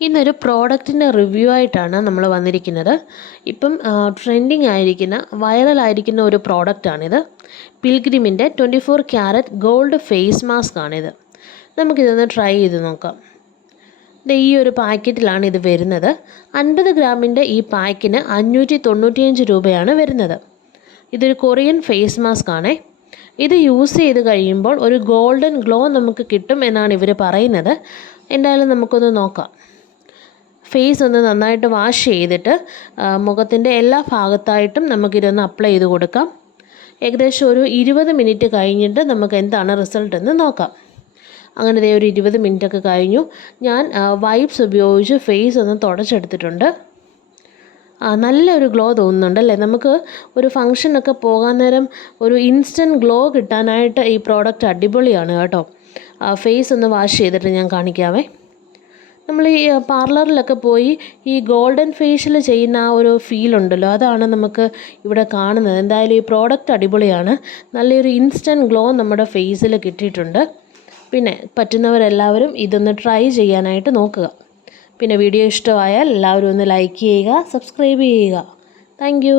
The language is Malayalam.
ഇന്നൊരു പ്രോഡക്റ്റിന്റെ റിവ്യൂ ആയിട്ടാണ് നമ്മൾ വന്നിരിക്കുന്നത്. ഇപ്പം ട്രെൻഡിങ് ആയിരിക്കുന്ന വൈറലായിരിക്കുന്ന ഒരു പ്രോഡക്റ്റാണിത്. പിൽഗ്രിമിന്റെ twenty four carat gold face mask ആണിത്. നമുക്കിതൊന്ന് ട്രൈ ചെയ്ത് നോക്കാം. ഈ ഒരു പാക്കറ്റിലാണ് ഇത് വരുന്നത്. അൻപത് ഗ്രാമിന്റെ ഈ പാക്കിന് അഞ്ഞൂറ്റി തൊണ്ണൂറ്റിയഞ്ച് രൂപയാണ് വരുന്നത്. ഇതൊരു കൊറിയൻ ഫേസ് മാസ്ക് ആണേ. ഇത് യൂസ് ചെയ്ത് കഴിയുമ്പോൾ ഒരു ഗോൾഡൻ ഗ്ലോ നമുക്ക് കിട്ടും എന്നാണ് ഇവർ പറയുന്നത്. എന്തായാലും നമുക്കൊന്ന് നോക്കാം. ഫേസ് ഒന്ന് നന്നായിട്ട് വാഷ് ചെയ്തിട്ട് മുഖത്തിന്റെ എല്ലാ ഭാഗത്തായിട്ടും നമുക്കിതൊന്ന് അപ്ലൈ ചെയ്ത് കൊടുക്കാം. ഏകദേശം ഒരു ഇരുപത് മിനിറ്റ് കഴിഞ്ഞിട്ട് നമുക്ക് എന്താണ് റിസൾട്ട് എന്ന് നോക്കാം. അങ്ങനെ ദേ ഒരു ഇരുപത് മിനിറ്റൊക്കെ കഴിഞ്ഞു. ഞാൻ വൈപ്സ് ഉപയോഗിച്ച് ഫേസ് ഒന്ന് തുടച്ചെടുത്തിട്ടുണ്ട്. നല്ലൊരു ഗ്ലോ തോന്നുന്നുണ്ട് അല്ലേ? നമുക്ക് ഒരു ഫങ്ഷനൊക്കെ പോകാൻ നേരം ഒരു ഇൻസ്റ്റന്റ് ഗ്ലോ കിട്ടാനായിട്ട് ഈ പ്രോഡക്റ്റ് അടിപൊളിയാണ് കേട്ടോ. ഫേസ് ഒന്ന് വാഷ് ചെയ്തിട്ട് ഞാൻ കാണിക്കാവേ. നമ്മൾ ഈ പാർലറിലൊക്കെ പോയി ഈ ഗോൾഡൻ ഫേഷ്യൽ ചെയ്യുന്ന ആ ഒരു ഫീൽ ഉണ്ടല്ലോ. അതാണ് നമുക്ക് ഇവിടെ കാണുന്നത്. എന്തായാലും ഈ പ്രോഡക്റ്റ് അടിപൊളിയാണ്. നല്ലൊരു ഇൻസ്റ്റന്റ് ഗ്ലോ നമ്മുടെ ഫേസിൽ കിട്ടിയിട്ടുണ്ട്. പിന്നെ പറ്റുന്നവരെല്ലാവരും ഇതൊന്ന് ട്രൈ ചെയ്യാനായിട്ട് നോക്കുക. പിന്നെ വീഡിയോ ഇഷ്ടമായാൽ എല്ലാവരും ഒന്ന് ലൈക്ക് ചെയ്യുക സബ്സ്ക്രൈബ് ചെയ്യുക. താങ്ക്